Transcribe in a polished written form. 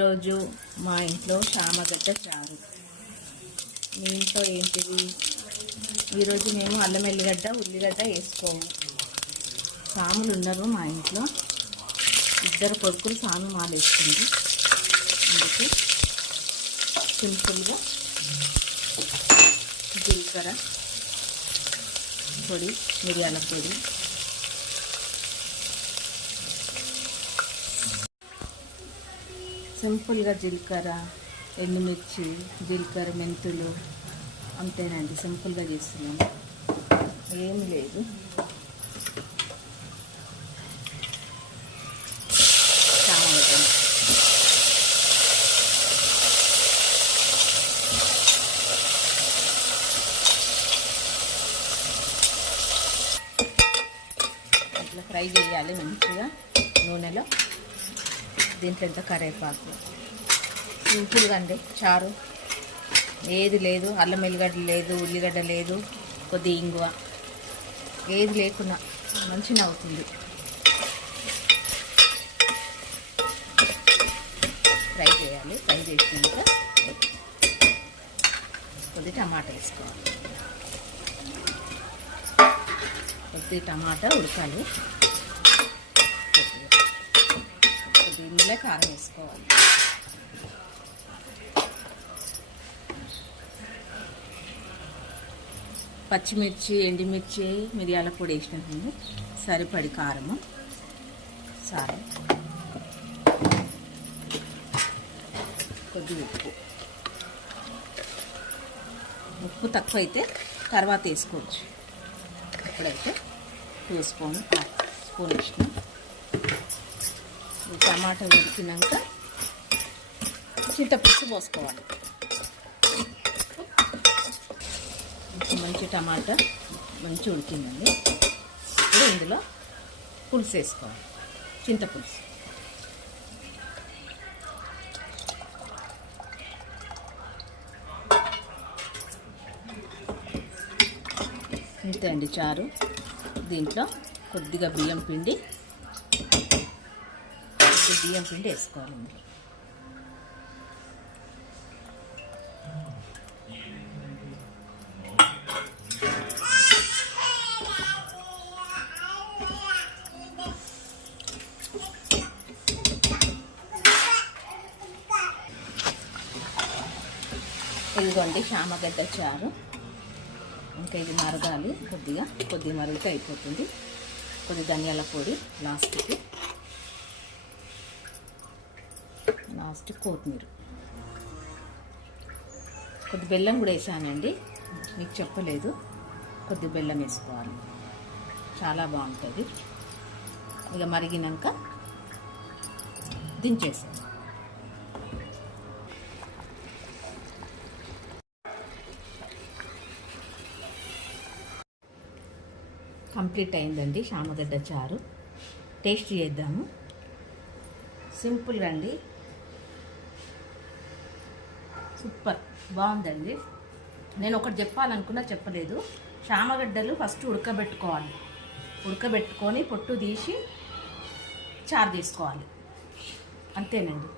ఈరోజు మా ఇంట్లో చామగడ్డ చారు. మీ ఇంట్లో ఏంటిది? ఈరోజు మేము అల్లం ఎల్లిగడ్డ ఉల్లిగడ్డ వేసుకోము. సాములు ఉన్నారు మా ఇంట్లో, 2 కొడుకులు సాము మాలు వేస్తుంది. అందుకే సింపుల్గా జీలకర్ర పొడి, మిరియాల పొడి, సింపుల్గా జీలకర్ర, ఎండుమిర్చి, జీలకర్ర, మెంతులు, అంతేనండి. సింపుల్గా చేస్తున్నాము, ఏమి లేదు. చామగడ్డ ఇట్లా ఫ్రై చేయాలి మంచిగా నూనెలో. దీంట్లో ఎంత కరివేపాకు, సింపుల్గా అండి చారు. ఏది లేదు, అల్లం ఎల్లిగడ్డ లేదు, ఉల్లిగడ్డ లేదు, కొద్ది ఇంగువ, ఏది లేకున్నా మంచిగా అవుతుంది. ఫ్రై చేయాలి. ఫ్రై చేసినాక కొద్ది టమాటా వేసుకోవాలి. కొద్ది టమాటా ఉడకాలి. ఇందులో కారం వేసుకోవాలి. పచ్చిమిర్చి, ఎండుమిర్చి, మిరియాల పొడి వేసినట్టు సరిపడి కారము, సారం, కొద్ది ఉప్పు. ఉప్పు తక్కువ అయితే తర్వాత వేసుకోవచ్చు. ఇప్పుడైతే 2 స్పూన్ వేసిన. టమాటా ఉడికినాక చింతపులుసు పోసుకోవాలి. మంచి టమాటా మంచి ఉడికిందండి. ఇప్పుడు ఇందులో పులుసు వేసుకోవాలి, చింతపులుసు. ఇంతే అండి చారు. దీంట్లో కొద్దిగా బియ్యం పిండి వేసుకోవాలి. ఇదిగోండి చామగడ్డ చారు. ఇంకా ఇది మరగాలి, కొద్దిగా మరిగితే అయిపోతుంది. కొద్ది ధనియాల పొడి లాస్ట్ కొత్తిమీర, కొద్ది బెల్లం కూడా వేసానండి, మీకు చెప్పలేదు. కొద్ది బెల్లం వేసుకోవాలి, చాలా బాగుంటుంది. ఇక మరిగినాక దించేసాను. కంప్లీట్ అయిందండి చామగడ్డ చారు. టేస్ట్ చేద్దాము. సింపుల్గా అండి, సూపర్ బాగుందండి. నేను ఒకటి చెప్పాలనుకున్నా చెప్పలేదు. చామగడ్డలు ఫస్ట్ ఉడకబెట్టుకోవాలి. ఉడకబెట్టుకొని పొట్టు తీసి చారు చేసుకోవాలి. అంతేనండి.